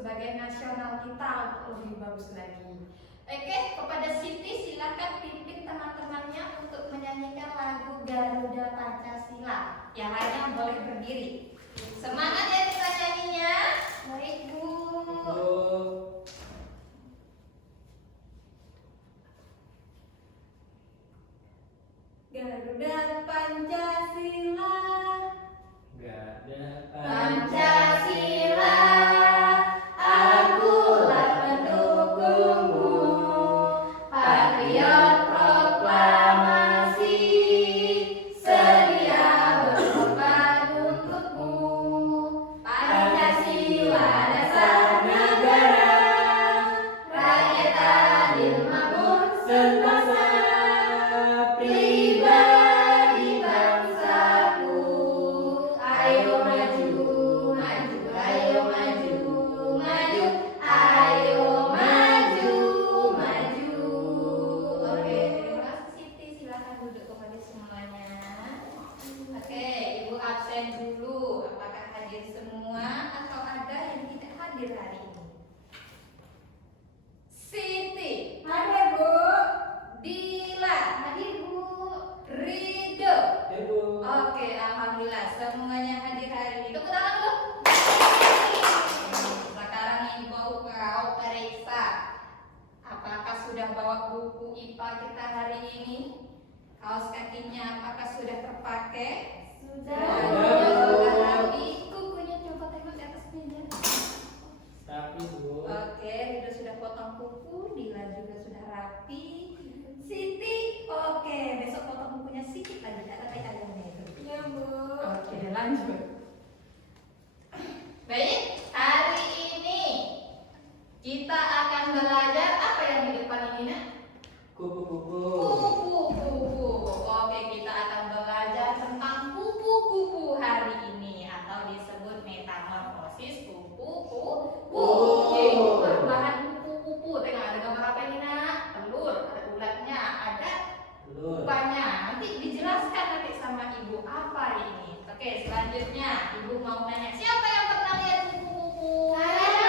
sebagai nasional kita untuk lebih bagus lagi. Oke, kepada Siti silakan pimpin teman-temannya untuk menyanyikan lagu Garuda Pancasila. Yang lainnya boleh berdiri. Semangat ya kita nyanyinya. Baik Bu. Garuda Pancasila. Garuda Pancasila, akulah pendukungmu, patriot proklamasi, sedia berkorban untukmu. Pancasila dasar negara, rakyat adil makmur sentosa, pribadi bangsaku. Ayo maju, maju, ayo maju, maju, ayo maju, maju. Oke, terima kasih Siti. Silakan duduk kepada semuanya. Oke, Ibu absen dulu. Apakah hadir semua atau ada yang tidak hadir hari ini? Siti hadir Bu. Dila hadir Bu. Rido. Oke, alhamdulillah semuanya hadir hari ini. Tepuk tangan dulu. Sekarang Ibu kau periksa, apakah sudah bawa buku IPA kita hari ini? Kaos kakinya apakah sudah terpakai? Sudah. Sudah rapi. Kukunya coba tengok di atas meja. Tapi Bu. Oke, Rido sudah potong kuku, Dila juga sudah rapi. Siti, oke, besok potong kukunya sedikit lagi, tak pakai ayamnya itu. Iya Bu. Oke, lanjut. Baik, hari ini kita akan belajar apa yang di depan ini nak? Kupu-kupu. Kupu-kupu. Oke, kita akan belajar tentang kupu-kupu hari ini atau disebut metamorfosis kupu-kupu. Yaitu perubahan kupu-kupu. Tengok ada gambar apa ini nak? Telur, ada ulatnya, ada Telur. pupanya. Nanti dijelaskan nanti sama Ibu apa ini. Oke, selanjutnya Ibu mau nanya, siapa yang pernah lihat kupu-kupu? Saya.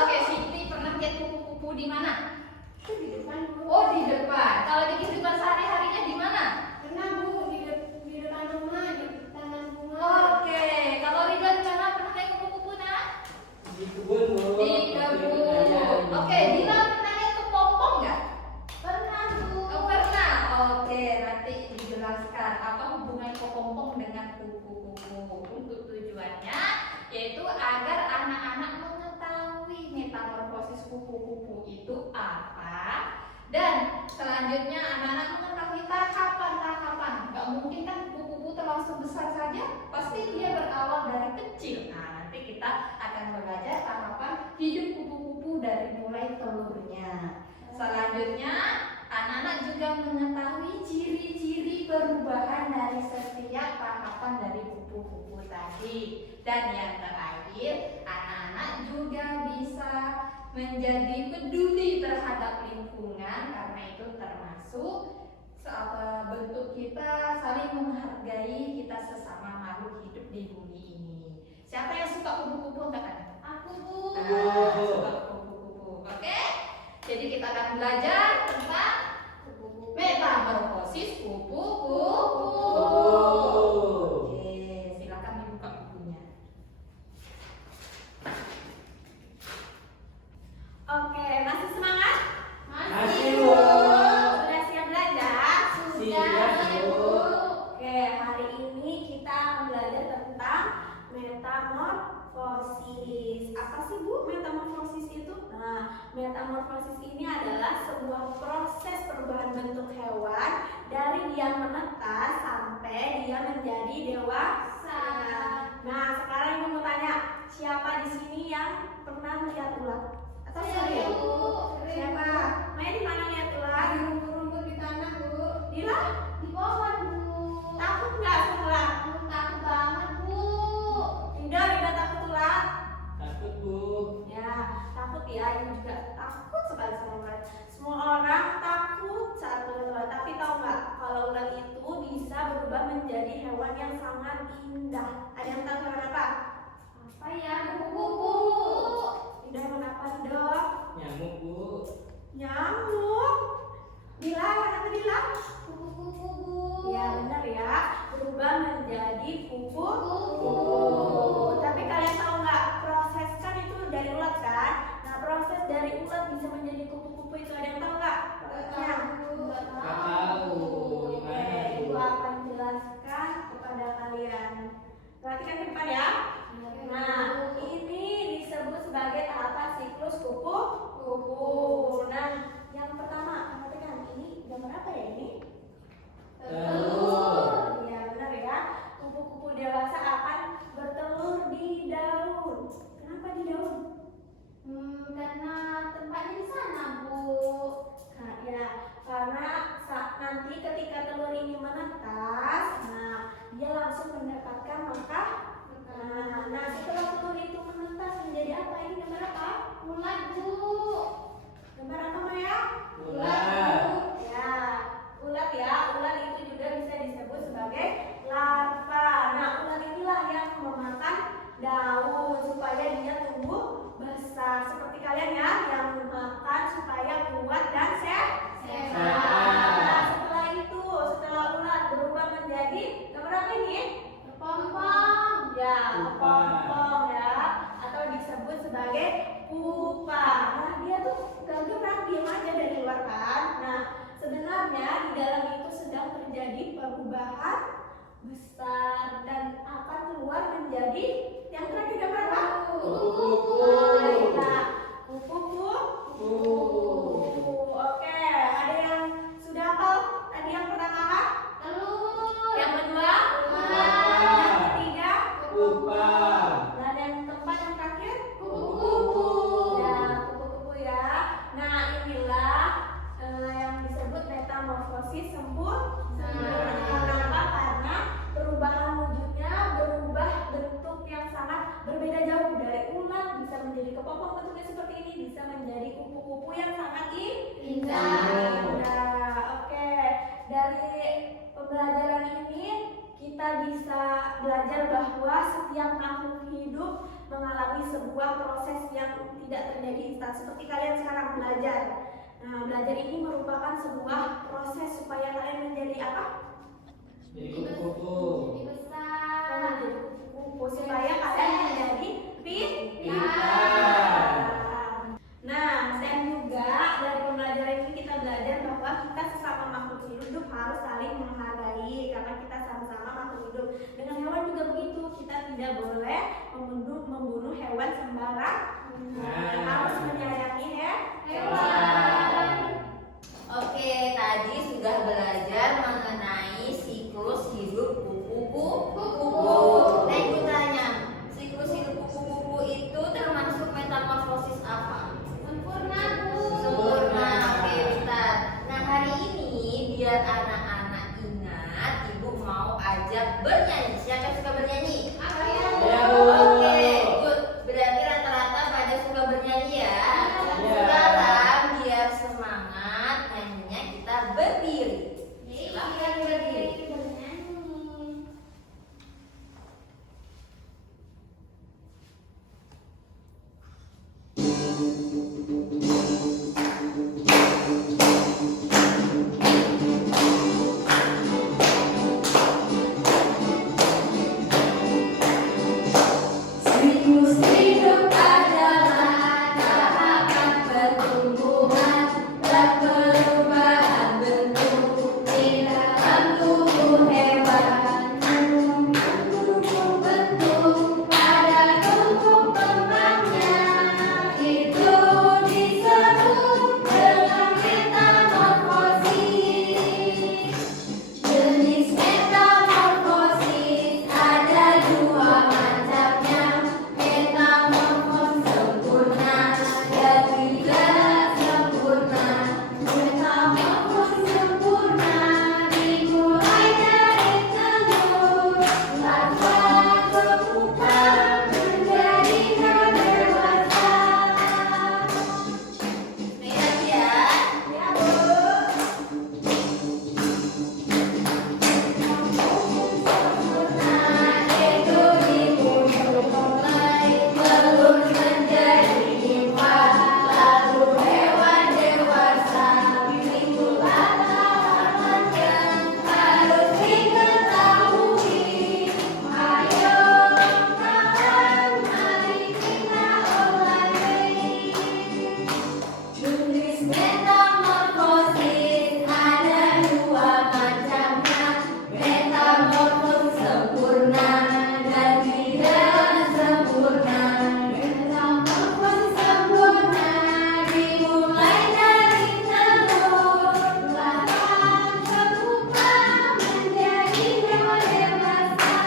Oke, Siti pernah lihat kupu-kupu di mana? Itu di depan Bu. Oh, di depan. Kalau di kehidupan sehari-harinya di mana? Pernah Bu di depan rumah, di taman bunga. Oke, kalau Ridho di mana pernah lihat kupu-kupu nak? Di kebun Bu. Di kebun. Oke, Dila pernah lihat kepompong nggak? Pernah Bu. Oh, pernah. Oke, nanti dijelaskan apa hubungan kepompong dengan kupu-kupu. Untuk tujuannya yaitu agar anak-anak mengetahui metamorfosis kupu-kupu itu apa, dan selanjutnya anak-anak mengetahui tahapan-tahapan. Gak mungkin kan kupu-kupu terlangsung besar saja, pasti dia berawal dari kecil. Nah, nanti kita akan belajar tahapan hidup kupu-kupu dari mulai telurnya. Selanjutnya anak-anak juga mengetahui ciri-ciri perubahan dari setiap tahapan dari kupu-kupu tadi. Dan yang terakhir, anak-anak juga bisa menjadi peduli terhadap lingkungan, karena itu termasuk bentuk kita saling menghargai kita sesama makhluk hidup di bumi ini. Siapa yang suka kupu-kupu angkat tangan? Aku Bu. Suka kupu-kupu. Oke? Jadi kita akan belajar tentang metamorfosis kupu-kupu. Oke, silakan dibuka bukunya. Oke, masih semangat? Masih, Bu. Sudah siap belajar? Siap, Bu. Oke, hari ini kita akan belajar tentang metamorfosis. Apa sih Bu metamorfosis itu? Nah, metamorfosis ini adalah sebuah proses perubahan bentuk hewan dari dia menetas sampai dia menjadi dewasa. Nah, sekarang Ibu mau tanya, siapa di sini yang pernah melihat ulat? Atau sering? Siapa? Maya di mana lihat ulat? Di rumput-rumput di tanah, Bu. Dila? Di pohon, Bu. Takut nggak sama ulat? Takut banget, Bu. Tidak takut ulat. Takut Bu. Ya, takut ya. Ibu juga takut sekali sama ulat. Semua orang takut saat melihat ulat. Tapi tahu nggak kalau ulat itu bisa berubah menjadi hewan yang sangat indah. Ada yang tahu hewan apa? Apa ya? Kupu-kupu. perubahan besar dan akan keluar menjadi yang terakhir gambar apa? Baiklah, kupu-kupu. Oke, ada yang sudah hafal tadi yang pertama apa? Telur. Yang kedua? Ular. Yang ketiga? Kupa. Dan yang keempat yang terakhir? Kupu-kupu. Ya, kupu-kupu ya. Nah, inilah yang disebut metamorfosis sempurna. Kenapa? Karena perubahan wujudnya berubah bentuk yang sangat berbeda jauh, dari ulat bisa menjadi kepompong bentuknya seperti ini, bisa menjadi kupu-kupu yang sangat Indah. indah. Oke, dari pembelajaran ini kita bisa belajar bahwa setiap makhluk hidup mengalami sebuah proses yang tidak terjadi instan. Seperti kalian sekarang belajar. Nah, belajar ini merupakan sebuah proses supaya kalian menjadi apa? Jadi kupu-kupu. Jadi besar. Menjadi kupu-kupu, supaya kalian menjadi Pintar. Nah, dan juga dari pembelajaran ini kita belajar bahwa kita sesama makhluk hidup harus saling menghargai karena kita sama-sama makhluk hidup. Dengan hewan juga begitu, kita tidak boleh membunuh hewan sembarang. Harus menyayangi Hewan. Oke, tadi sudah belajar mengenai siklus hidup kupu-kupu. Nah, ibu tanya, siklus hidup kupu-kupu itu termasuk metamorfosis apa? Sempurna, Bu. Sempurna. Oke, bentar. Nah, hari ini biar anak-anak ingat, ibu mau ajak bernyanyi. Siapa yang suka bernyanyi? Apa ya? Ya, Bu. Oke, good. Berarti rata-rata pada suka bernyanyi ya. Ya. Sekarang biar semangat nyanyinya kita berdiri. Silahkan berdiri. Bernyanyi. Siklus hidup adalah tahapan pertumbuhan dan perubahan bentuk di dalam tubuh hewan. Bentuk pada tubuh kembangnya itu disebut dengan metamorfosis. Jenis metamorfosis ada dua macamnya, metamorfosis sempurna dan tidak sempurna. Metamorfosis sempurna dimulai dari telur, larva ke pupa menjadi hewan dewasa. Lihat ya. Itu dimulai telur menjadi nimfa, lalu hewan dewasa. Itulah tahapan yang harus diketahui. Ayo kawan, mari kita ulangi. Jenis metamorfosis ada dua macamnya, metamorfosis sempurna dan tidak sempurna. Metamorfosis sempurna dimulai dari telur, larva ke pupa menjadi hewan dewasa.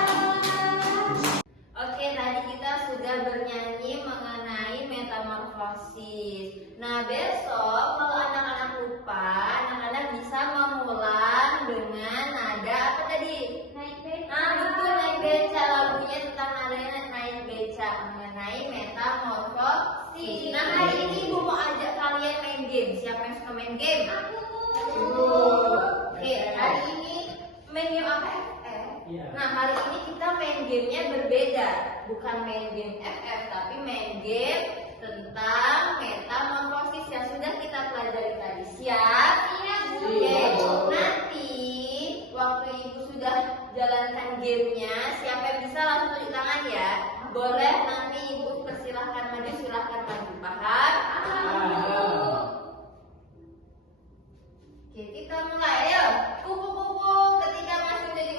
Oke, tadi kita sudah bernyanyi mengenai metamorfosis. Nah, besok kalau anak-anak lupa, anak-anak bisa mengulang dengan nada apa tadi? Naik beca. Nah, betul, naik beca. Lagunya tentang nadanya naik beca mengenai metamorfosis. Nah, hari ini ibu mau ajak kalian main game. Siapa yang suka main game? Ibu. Oke, hari ini main game apa? Iya. Nah, hari ini kita main gamenya berbeda. Bukan main game FF, tapi main game tentang metamorfosis yang sudah kita pelajari tadi. Siap? Iya, Bu. Oke, nanti waktu ibu sudah jalankan gamenya, siapa yang bisa langsung tunjuk tangan ya. Boleh, nanti ibu persilahkan maju, silahkan maju. Paham? Oke, kita mulai. Ayo, kupu-kupu ketika masih menjadi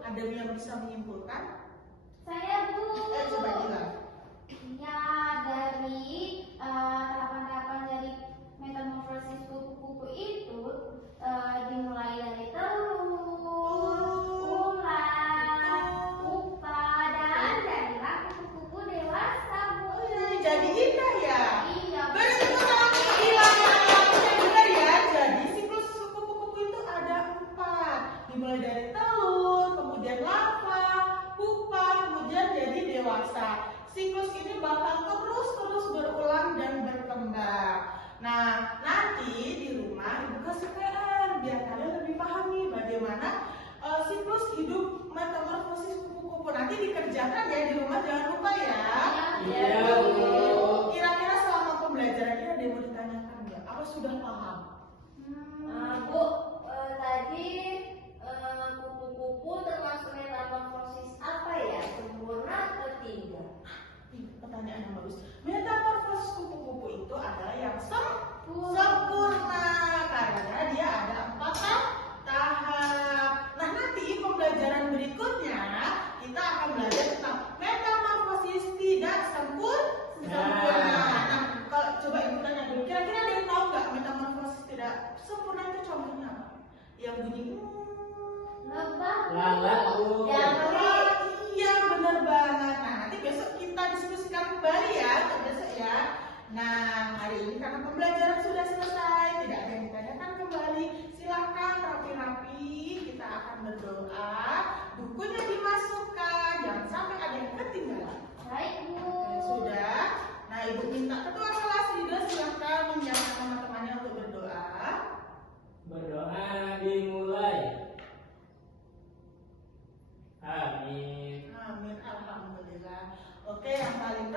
Ada yang bisa menyimpulkan? Saya Bu. Coba bilang. Ya, dari tahapan-tahapan dari metamorfosis kupu-kupu itu dimulai dari telur, ular, pupa, dan jadilah kupu-kupu dewasa, Bu. Jadi indah ya. Iya, Bu. Benar ya. Jadi siklus kupu-kupu itu ada 4. Dimulai dari telur, kemudian larva, pupa, kemudian jadi dewasa. Siklus ini bakal terus berulang dan berkembang. Nah, nanti di rumah Ibu kasih PR biar kalian lebih paham nih bagaimana siklus hidup metamorfosis kupu-kupu. Nanti dikerjakan ya di rumah, jangan lupa ya. Iya, Bu. Kira-kira selama pembelajaran ini ada yang mau ditanyakan nggak? Apa sudah paham? Bu, tadi kupu-kupu termasuk metamorfosis apa ya? Sempurna atau tidak? Pertanyaan yang bagus. Metamorfosis kupu-kupu itu adalah yang sempurna karena dia ada 4 tahap. Nah, nanti pembelajaran berikutnya kita akan belajar tentang metamorfosis tidak sempurna. Nah, kalau coba Ibu tanya dulu, kira-kira ada yang tahu nggak metamorfosis tidak sempurna itu contohnya apa? Yang bunyi Lalat, Bu. Iya, benar banget. Nah, nanti besok kita diskusikan kembali ya, besok ya. Nah, hari ini karena pembelajaran sudah selesai, tidak ada yang ditanyakan kembali. Silahkan rapi-rapi, kita akan berdoa. Bukunya dimasukkan, jangan sampai ada yang ketinggalan. Baik, Bu. Sudah. Nah, Ibu minta ketua kelas juga silahkan menyiapkan teman-temannya untuk berdoa. Berdoa dimulai. Amin. Amin, alhamdulillah. Oke, yang paling